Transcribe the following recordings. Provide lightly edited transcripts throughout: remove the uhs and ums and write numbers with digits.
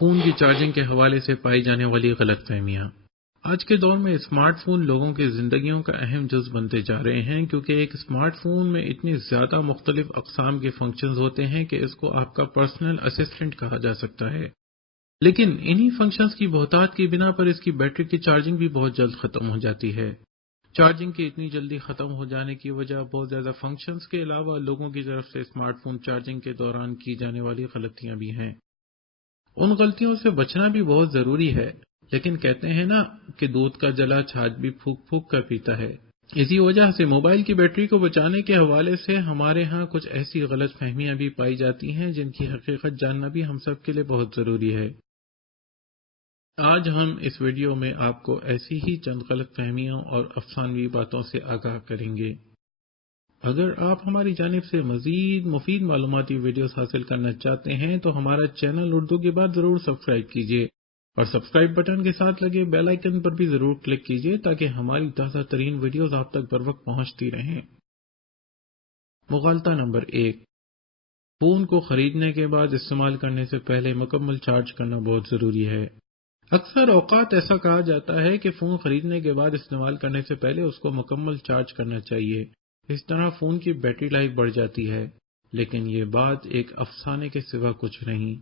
Phone کی charging کے حوالے سے پائی جانے والی غلط فہمیاں۔ آج کے دور میں اسمارٹ فون لوگوں کی زندگیوں کا اہم جز بنتے جا رہے ہیں، کیونکہ ایک اسمارٹ فون میں اتنی زیادہ مختلف اقسام کے فنکشنز ہوتے ہیں کہ اس کو آپ کا پرسنل اسسٹنٹ کہا جا سکتا ہے۔ لیکن انہی فنکشنز کی بہتات کی بنا پر اس کی بیٹری کی چارجنگ بھی بہت جلد ختم ہو جاتی ہے۔ چارجنگ کی اتنی جلدی ختم ہو جانے کی وجہ بہت زیادہ فنکشنز کے علاوہ لوگوں کی طرف سے اسمارٹ فون چارجنگ کے دوران کی جانے والی غلطیاں بھی ہیں۔ ان غلطیوں سے بچنا بھی بہت ضروری ہے، لیکن کہتے ہیں نا کہ دودھ کا جلا چھاچھ بھی پھونک پھونک کر پیتا ہے۔ اسی وجہ سے موبائل کی بیٹری کو بچانے کے حوالے سے ہمارے ہاں کچھ ایسی غلط فہمیاں بھی پائی جاتی ہیں جن کی حقیقت جاننا بھی ہم سب کے لیے بہت ضروری ہے۔ آج ہم اس ویڈیو میں آپ کو ایسی ہی چند غلط فہمیوں اور افسانوی باتوں سے آگاہ کریں گے۔ اگر آپ ہماری جانب سے مزید مفید معلوماتی ویڈیوز حاصل کرنا چاہتے ہیں تو ہمارا چینل اردو کی بات ضرور سبسکرائب کیجیے اور سبسکرائب بٹن کے ساتھ لگے بیل آئیکن پر بھی ضرور کلک کیجیے تاکہ ہماری تازہ ترین ویڈیوز آپ تک بر وقت پہنچتی رہیں۔ مغالطہ نمبر 1، فون کو خریدنے کے بعد استعمال کرنے سے پہلے مکمل چارج کرنا بہت ضروری ہے۔ اکثر اوقات ایسا کہا جاتا ہے کہ فون خریدنے کے بعد استعمال کرنے سے پہلے اس کو مکمل چارج کرنا چاہیے، اس طرح فون کی بیٹری لائف بڑھ جاتی ہے، لیکن یہ بات ایک افسانے کے سوا کچھ نہیں۔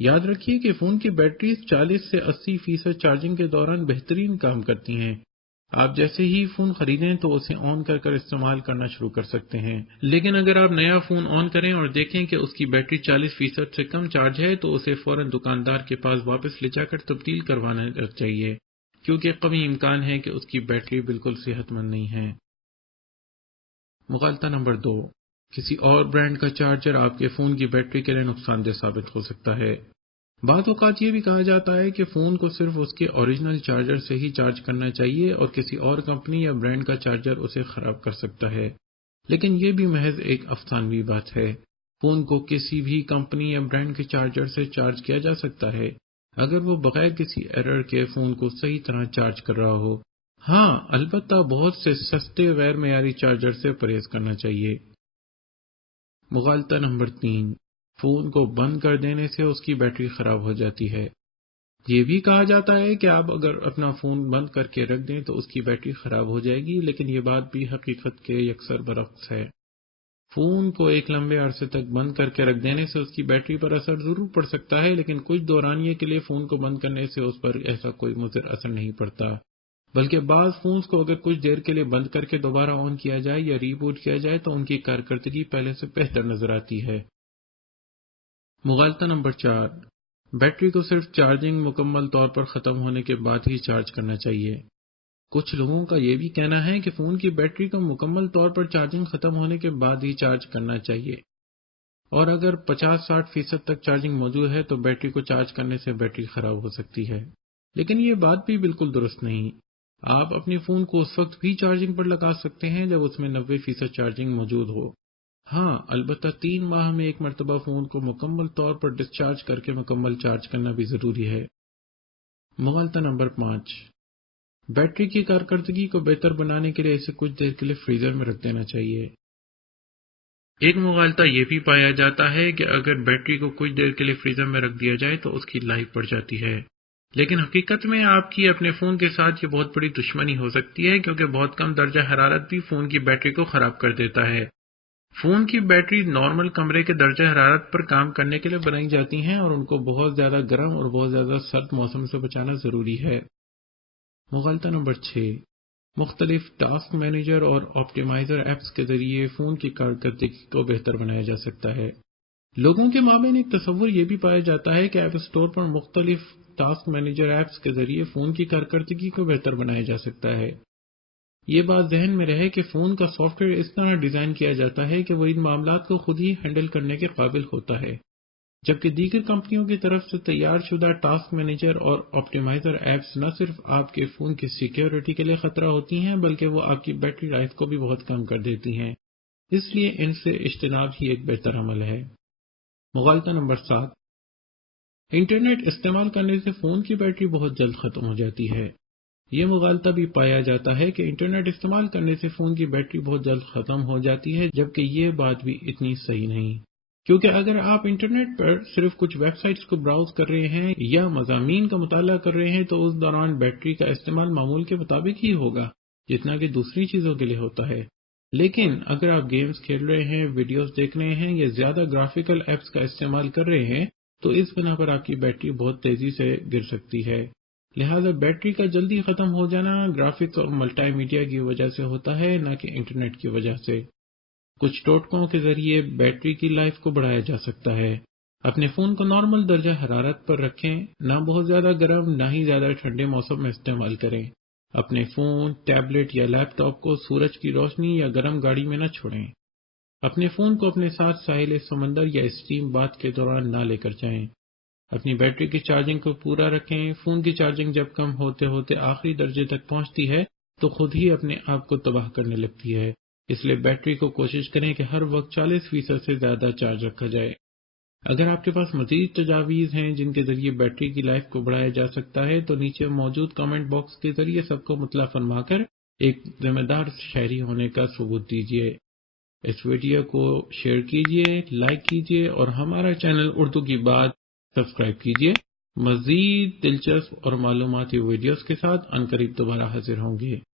یاد رکھیے کہ فون کی بیٹریز 40 سے 80% چارجنگ کے دوران بہترین کام کرتی ہیں۔ آپ جیسے ہی فون خریدیں تو اسے آن کر استعمال کرنا شروع کر سکتے ہیں، لیکن اگر آپ نیا فون آن کریں اور دیکھیں کہ اس کی بیٹری 40% سے کم چارج ہے تو اسے فوراً دکاندار کے پاس واپس لے جا کر تبدیل کروانا چاہیے، کیونکہ قوی امکان ہے کہ اس کی بیٹری بالکل صحت مند نہیں ہے۔ مغالطہ نمبر 2، کسی اور برانڈ کا چارجر آپ کے فون کی بیٹری کے لیے نقصان دہ ثابت ہو سکتا ہے۔ بعض اوقات یہ بھی کہا جاتا ہے کہ فون کو صرف اس کے اوریجنل چارجر سے ہی چارج کرنا چاہیے اور کسی اور کمپنی یا برانڈ کا چارجر اسے خراب کر سکتا ہے، لیکن یہ بھی محض ایک افسانوی بات ہے۔ فون کو کسی بھی کمپنی یا برانڈ کے چارجر سے چارج کیا جا سکتا ہے اگر وہ بغیر کسی ایرر کے فون کو صحیح طرح چارج کر رہا ہو۔ ہاں، البتہ بہت سے سستے غیر معیاری چارجر سے پرہیز کرنا چاہیے۔ مغالطہ نمبر 3، فون کو بند کر دینے سے اس کی بیٹری خراب ہو جاتی ہے۔ یہ بھی کہا جاتا ہے کہ آپ اگر اپنا فون بند کر کے رکھ دیں تو اس کی بیٹری خراب ہو جائے گی، لیکن یہ بات بھی حقیقت کے یکسر برعکس ہے۔ فون کو ایک لمبے عرصے تک بند کر کے رکھ دینے سے اس کی بیٹری پر اثر ضرور پڑ سکتا ہے، لیکن کچھ دورانیے کے لیے فون کو بند کرنے سے اس پر ایسا کوئی مضر اثر نہیں پڑتا، بلکہ بعض فونز کو اگر کچھ دیر کے لیے بند کر کے دوبارہ آن کیا جائے یا ریبوٹ کیا جائے تو ان کی کارکردگی پہلے سے بہتر نظر آتی ہے۔ مغالطہ نمبر 4، بیٹری کو صرف چارجنگ مکمل طور پر ختم ہونے کے بعد ہی چارج کرنا چاہیے۔ کچھ لوگوں کا یہ بھی کہنا ہے کہ فون کی بیٹری کو مکمل طور پر چارجنگ ختم ہونے کے بعد ہی چارج کرنا چاہیے، اور اگر 50-60% تک چارجنگ موجود ہے تو بیٹری کو چارج کرنے سے بیٹری خراب ہو سکتی ہے، لیکن یہ بات بھی بالکل درست نہیں۔ آپ اپنے فون کو اس وقت بھی چارجنگ پر لگا سکتے ہیں جب اس میں 90% چارجنگ موجود ہو۔ ہاں، البتہ 3 ماہ میں ایک مرتبہ فون کو مکمل طور پر ڈسچارج کر کے مکمل چارج کرنا بھی ضروری ہے۔ مغالطہ نمبر 5، بیٹری کی کارکردگی کو بہتر بنانے کے لیے اسے کچھ دیر کے لیے فریزر میں رکھ دینا چاہیے۔ ایک مغالطہ یہ بھی پایا جاتا ہے کہ اگر بیٹری کو کچھ دیر کے لیے فریزر میں رکھ دیا جائے تو اس کی لائف بڑھ جاتی ہے، لیکن حقیقت میں آپ کی اپنے فون کے ساتھ یہ بہت بڑی دشمنی ہو سکتی ہے، کیونکہ بہت کم درجہ حرارت بھی فون کی بیٹری کو خراب کر دیتا ہے۔ فون کی بیٹری نارمل کمرے کے درجہ حرارت پر کام کرنے کے لیے بنائی جاتی ہیں اور ان کو بہت زیادہ گرم اور بہت زیادہ سرد موسم سے بچانا ضروری ہے۔ مغالطہ نمبر 6، مختلف ٹاسک مینیجر اور آپٹیمائزر ایپس کے ذریعے فون کی کارکردگی کو بہتر بنایا جا سکتا ہے۔ لوگوں کے مابین ایک تصور یہ بھی پایا جاتا ہے کہ ایپ اسٹور پر مختلف ٹاسک مینیجر ایپس کے ذریعے فون کی کارکردگی کو بہتر بنایا جا سکتا ہے۔ یہ بات ذہن میں رہے کہ فون کا سافٹ ویئر اس طرح ڈیزائن کیا جاتا ہے کہ وہ ان معاملات کو خود ہی ہینڈل کرنے کے قابل ہوتا ہے، جبکہ دیگر کمپنیوں کی طرف سے تیار شدہ ٹاسک مینیجر اور آپٹیمائزر ایپس نہ صرف آپ کے فون کی سیکیورٹی کے لیے خطرہ ہوتی ہیں بلکہ وہ آپ کی بیٹری لائف کو بھی بہت کم کر دیتی ہیں، اس لیے ان سے اجتناب ہی ایک بہتر عمل ہے۔ مغالطہ نمبر 7، انٹرنیٹ استعمال کرنے سے فون کی بیٹری بہت جلد ختم ہو جاتی ہے۔ یہ مغالطہ بھی پایا جاتا ہے کہ انٹرنیٹ استعمال کرنے سے فون کی بیٹری بہت جلد ختم ہو جاتی ہے، جبکہ یہ بات بھی اتنی صحیح نہیں۔ کیونکہ اگر آپ انٹرنیٹ پر صرف کچھ ویب سائٹس کو براؤز کر رہے ہیں یا مضامین کا مطالعہ کر رہے ہیں تو اس دوران بیٹری کا استعمال معمول کے مطابق ہی ہوگا جتنا کہ دوسری چیزوں کے لیے ہوتا ہے۔ لیکن اگر آپ گیمز کھیل رہے ہیں، ویڈیوز دیکھ رہے ہیں یا زیادہ گرافیکل ایپس کا استعمال کر رہے ہیں تو اس بنا پر آپ کی بیٹری بہت تیزی سے گر سکتی ہے۔ لہذا بیٹری کا جلدی ختم ہو جانا گرافکس اور ملٹی میڈیا کی وجہ سے ہوتا ہے، نہ کہ انٹرنیٹ کی وجہ سے۔ کچھ ٹوٹکوں کے ذریعے بیٹری کی لائف کو بڑھایا جا سکتا ہے۔ اپنے فون کو نارمل درجہ حرارت پر رکھیں، نہ بہت زیادہ گرم نہ ہی زیادہ ٹھنڈے موسم میں استعمال کریں۔ اپنے فون، ٹیبلٹ یا لیپ ٹاپ کو سورج کی روشنی یا گرم گاڑی میں نہ چھوڑیں۔ اپنے فون کو اپنے ساتھ ساحل سمندر یا اسٹیم بات کے دوران نہ لے کر جائیں۔ اپنی بیٹری کی چارجنگ کو پورا رکھیں۔ فون کی چارجنگ جب کم ہوتے ہوتے آخری درجے تک پہنچتی ہے تو خود ہی اپنے آپ کو تباہ کرنے لگتی ہے، اس لیے بیٹری کو کوشش کریں کہ ہر وقت 40% سے زیادہ چارج رکھا جائے۔ اگر آپ کے پاس مزید تجاویز ہیں جن کے ذریعے بیٹری کی لائف کو بڑھایا جا سکتا ہے تو نیچے موجود کامنٹ باکس کے ذریعے سب کو مطلع فرما کر ایک ذمہ دار شہری ہونے کا ثبوت دیجیے۔ اس ویڈیو کو شیئر کیجیے، لائک کیجیے اور ہمارا چینل اردو کی بات سبسکرائب کیجیے۔ مزید دلچسپ اور معلوماتی ویڈیوز کے ساتھ عنقریب دوبارہ حاضر ہوں گے۔